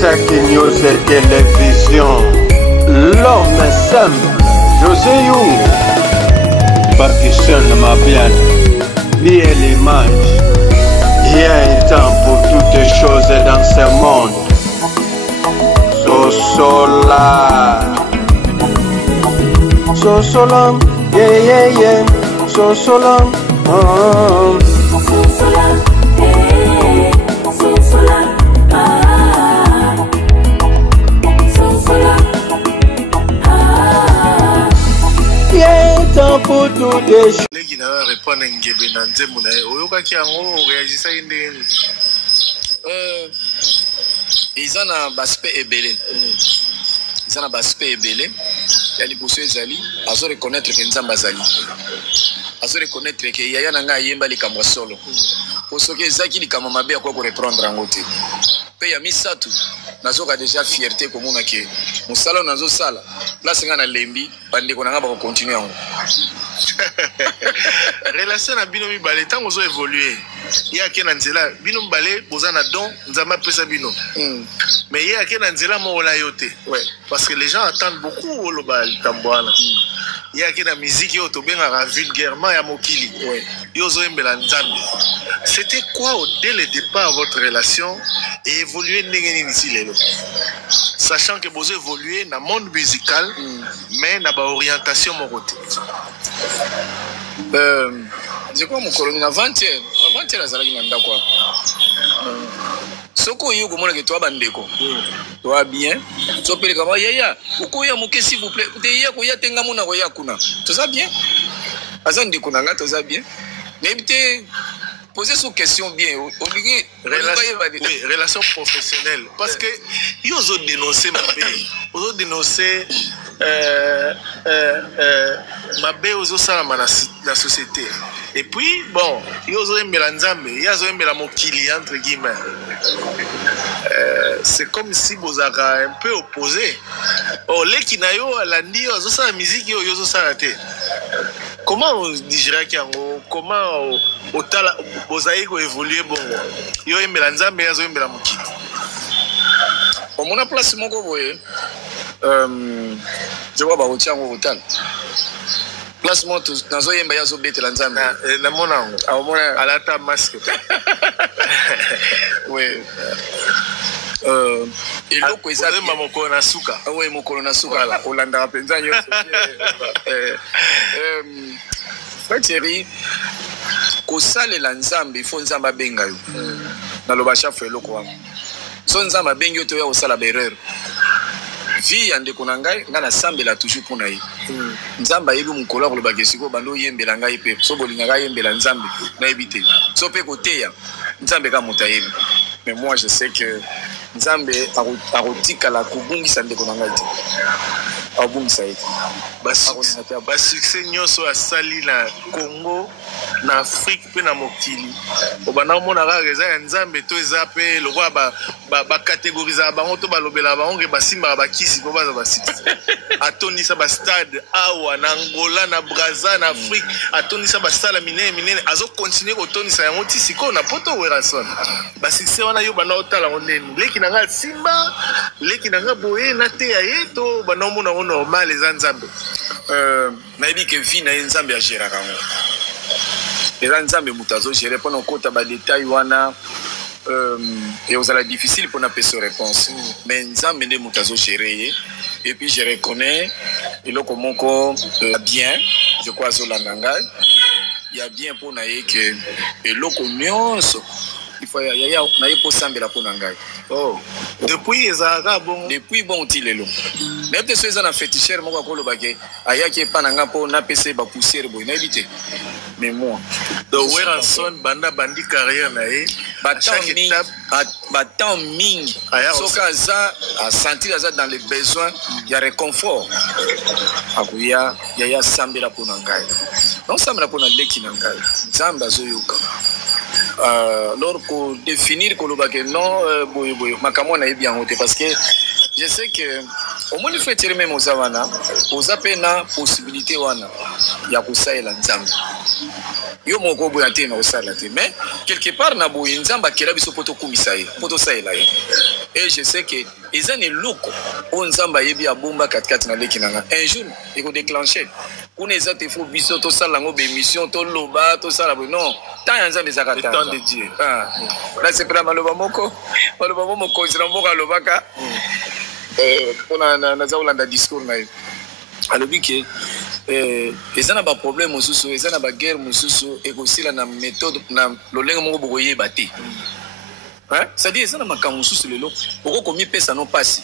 Fake News et télévision. L'homme est simple. José Young. Pakistan Mabian. Bien l'image. Il y a un temps pour toutes les choses dans ce monde. Sosola. Sosolam. Yeah, yeah, yeah. Sosolam. Sosola. Hey, Sosola. Pour tout des choses. Les qui n'avaient répondu à une guébénante, Oyoka qui a réagi à une. Ils ont un aspect ébélé. Ils ont un aspect ébélé. Il y a les boussées Zali. Ils ont reconnaître que Nzamba Zali. Ils ont reconnaître qu'il y a un yemba les camois solo. Pour ce que Zaki les camois mabé à quoi pour reprendre en côté. Puis il y a mis ça tout. Nazoka déjà fierté comme on a que mon salon nazo sala. Là c'est un lembi. Bande qu'on a pas continuer. Relation na bino mi balé tant ozo évoluer. Il y a qu'un anzela bino balé bozana don nzama pesa bino. Mais il y a qu'un anzela mo la yote. Ouais. Parce que les gens attendent beaucoup au lobal tambouana. Il y a qu'une musique qui est vulgairement à Mokili. C'était quoi dès le départ votre relation et évoluer sachant que vous évoluez dans le monde musical, mais dans l'orientation morote. Je crois mon colonel avant-hier à quoi. Soko yo komona ke toi bandeko. Toi bien. Sopele kama yaya. Ukoya muke s'il vous plaît. Te ya ko ya tenga mona ko ya kuna. Tout ça bien. Azandi kuna nga tout ça bien. Mais te poser sous question bien. Obligé relation professionnelle parce que ils ont dénoncé ma pays. Ils ont dénoncé ma bé aux la société. Et puis, bon, ils ont aimé la Nzambe, ils ont aimé la Mokili, entre guillemets. C'est comme si vous avez un peu opposé. Oh, les qui n'ont pas la musique, ils ont raté. Comment on dirait qu'il y a comment vous avez évolué? Bon, ils ont aimé la Nzambe, ils ont aimé la Mokili. Au mon place, mon gros, je vois au hôtel. Placement dans un yemba yazo bete la nzambe. Na mona alata masque. Oui. Et loko ezali moko na suka. Oui, moko na suka la. Olanda penza yo. Fateri ko sale la nzambe fo nzamba benga yo. Na loba chef eloko wa. So nzamba benga yo to ya osala bereur. Vie yande konangai ngana sambela toujours pour naï. Nzamba yebi mukola ko lobake siko bando yembela ngai pe so bolinga ngai yembela nzambe na ebité. So pe côté ya nzambe ka motayebi. Mais moi je sais que nzambe arotika la kubungisa ndeko nangai. Abungisa ete. Ba succès nyoso asali na Congo na Afrique pe na mokili. Obana mona ka reza ya nzambe to eza pe lokwa ba catégoriser bango to ba lobela bango ke basimba ba kisi ko baza ba succès. Atonisa ba stade awa na Angola na Brazza na Afrique atonisa ba sala minene azo continuer ko tonisa yango ti siko na poto werason. Ba succès wana yo bana otala ondeni. Leki na nga simba, leki na nga boye na te ya yeto bana mona normal les nzambe. Nayebi que vie na nzambe ya gérer kango. Les nzambe mutazo gérer pendant kota ba détail wana et aux ala difficile pour na pesa réponse. Mais nzambe ne mutazo gérer et puis je reconnais et le komoko bien, je crois sur la nanga. Il y a bien pour naye que et le nyonso il faut y a naye pour sambela pour nangai. Oh, depuis ezaka bon. Depuis bon tilelo. Mais peut-être que ça na féticheur moko ko lobake ayaki pananga po na pese ba poussière boy na éviter. Mais moi de Werason banda bandi carrière nae batant ming soka za a sentir ça dans les besoins il y a réconfort akuya ya sambela po nangai. Non sambela po na leki nangai. Nzamba zoyoka. Alors pour définir que non boy makamona est bien hoté parce que je sais que au moins il faut tirer même aux avana aux appena possibilité wana ya kusaila nzambe yo moko boya te na osala te mais quelque part na boye nzamba kela biso poto kumisa ye poto saela ye et je sais que eza ne loko o nzamba yebi abomba katikati na leki nanga un jour il ko déclencher kuna eza te fo biso to sala ngo be émission to loba to sala non tant ya nzamba eza kata temps de Dieu là c'est pas maloba moko zira moko alobaka pona na za olanda discours na ye alobi ke eza na ba problème mosusu eza na ba guerre mosusu ekosila na méthode na lolenge moko bokoyeba te c'est-à-dire eza na makambo mosusu lelo okokomipesa no pasi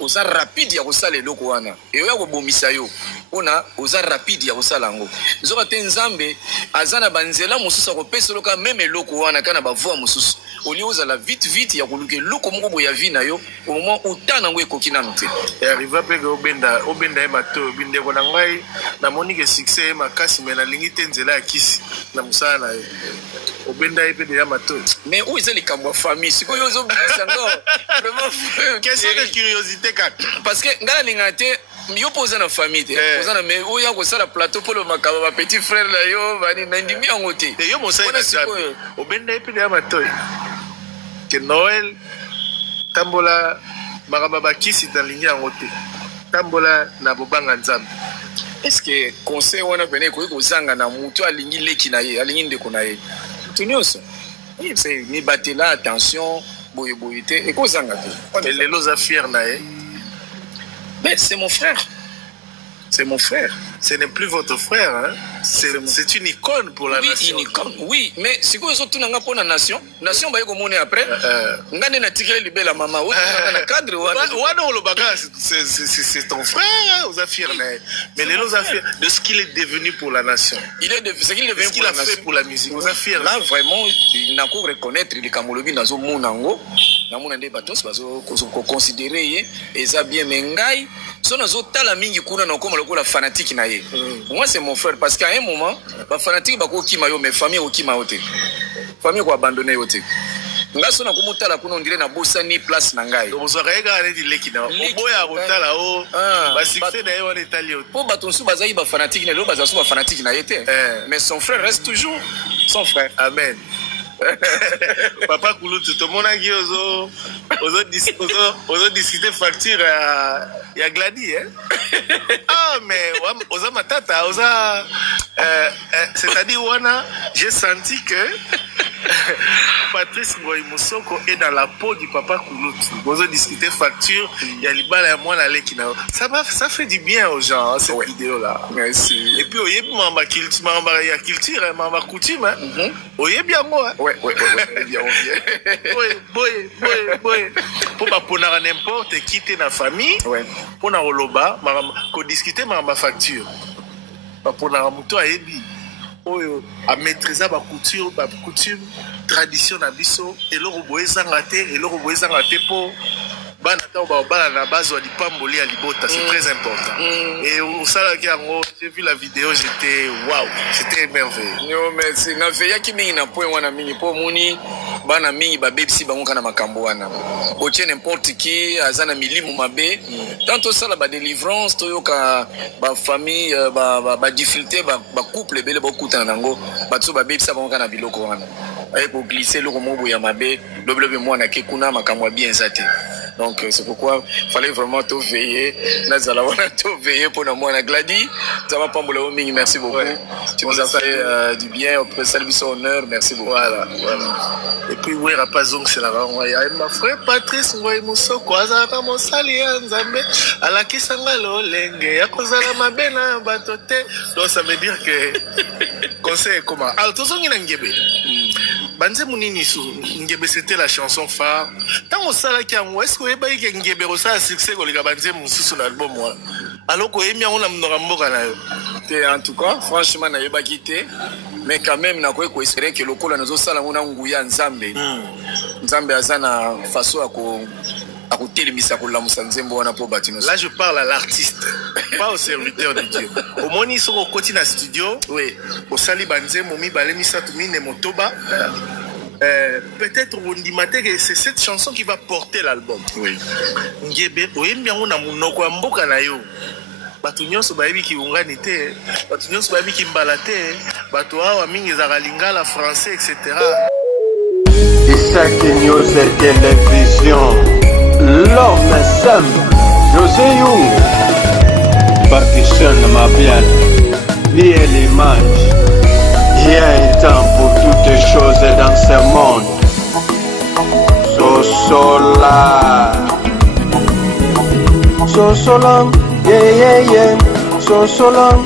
oza rapide ya kosala eloko wana eyo ya kobomisa yo mpona oza rapide ya kosala yango nzoka te nzambe aza na banzela mosusu akopesa eloka meme eloko wana kaka na bavoi mosusu olie ozala vite ya koluka eloko moko boye ya vi na yo au moment ota nango ekoki nano te arriva mpe ke obenda ye matoyo bindeko na ngai namoni ke succès ye makasi me nalingi te nzela ya kisi na mosala na ye obenda ye mpe deya matoyo mais oyo eza likambo ya famille sikoyo ozobimisa ngo vraiment question de curiosité kaka parce que ngai nalinga te yo mpo oza na famille te oza na mais oya kosala plateau mpo lomakaba bapetit frère na yo bani nandimi yango te yo mosali na nzambe obenda ye mpe deya matoyo ke noel tambola makambo bakisi nalingi yango te tambola na bobanga nzambe est-ce que conseil wana pene ekoki kozanga na motu alingi leki na ye alingi ndeko na ye motu nyonso mibatela attention boyeboye te ekozanga te lelo oza fier na ye mais c'est mon frère ce n'est plus votre frère hein? C'est une icône pour la nation une icône oui mais sikoyo ezotunanga mpo na nation baye komone après nga nde natikeli libela mama na cadre wana olobaka c'est ton frère oza fier na ye mais lelo oza fier de ce qu'il est devenu pour la nation ce qu'il a fait pour la musique oza fier là vraiment nako reconnaître likambo lobi nazomona yango namona nde bato bazoconsidere ye eza bien me ngai so nazotala mingi kuna nakoma lokola fanatique na ye moi c'est mon frère parce qu'à un moment bafanatique bakokima yo mais famille okima yo te famille koabandone yo te nga so nakomotala kuna ondire nabosani place na ngai ozwaka ye kaka neti leki na oboya kotala o basuccès na ye wana etali yo mpo bato mosusu bazali bafanatique na lelo bazala so bafanatique na ye te mais son frère reste toujours son frère amen papa Kulutu tomonaki ozodiscute facture ya Gladi ah mais oza matata oza c'est-à-dire wana j'ai senti que Patrice Ngoyi Moussoko est dans la peau du papa Kulutu. Vous avez discuté facture, il y a l'ibala et moi la leki na. Ça fait du bien aux gens hein, cette vidéo là. Merci. Et puis oyebi mama culture, mama coutume hein. Oyebi moi. Ouais, bien. Boy. Pour pas ponara n'importe qui t'es dans famille. Ouais. Pour na oloba, ko discuter mama facture. Pas ponara muto ayebi. Oyo a maîtriser ba coutume tradition na biso eloko boyezanga te po bana ta ba na base wa lipamboli ya libota c'est très important et au salaki yango j'ai vu la vidéo j'étais waouh c'était merveilleux yo merci na veya ki mingi na point wana mingi po muni bana mingi ba bebisi bango kana makambo wana otie n'importe qui azana milimu mabe tant sala ba délivrance to yoka ba famille ba difficulté ba couple bele bokutana nango batso ba bebisa bango kana biloko wana ay ko glisser loko mobo ya mabe lobelobe mwana ke kuna makambo bien zate. Donc c'est pourquoi il fallait vraiment tout veiller. Nous allons tout veiller pour nous. Gladi, merci beaucoup. Tu nous as fait du bien, au service honneur, merci beaucoup. Voilà. Et puis oui, Rapazong, c'est la renvoyée. Ma frère Patrice Ngoyi Moussoko, Azara Mosali Nzambe, Alaki Sangalo Lenge, Akozala Mabena Batote. Donc ça veut dire que conseil comment? Alors tous on y ngebe. Banze Mounini Ngebe, c'était la chanson phare. Tant on sala qui a moi, est-ce que vous avez Ngebe ça succès que les Banze Moussi sur l'album moi. Alors que Emi on a m'noramboka na yo. En tout cas, franchement na yeba quitté, mais quand même na ko espérer que lokola nazo sala ngona nguya Nzambe. Nzambe azana façon à Là, je parle à l'artiste, pas au serviteur de Dieu. Au moins, ils sont au quotidien studio. Oui. Au Sali Banze, Momi Balemi Satoumi, Nemotoba. Peut-être on dit que c'est cette chanson qui va porter l'album. Oui. Ngebe, oyembi yango na munoko ya mboka na yo. Bato nyonso bayebi ki ungani te, bato nyonso bayebi ki mbala te, bato awa mingi ezaka lingala français etc. Isaac News et Télévision, l'homme simple, José Young, Pakistan Mabian, vie et l'image. Il y a un temps pour toutes les choses dans ce monde. So long, yeah, yeah, yeah, so long,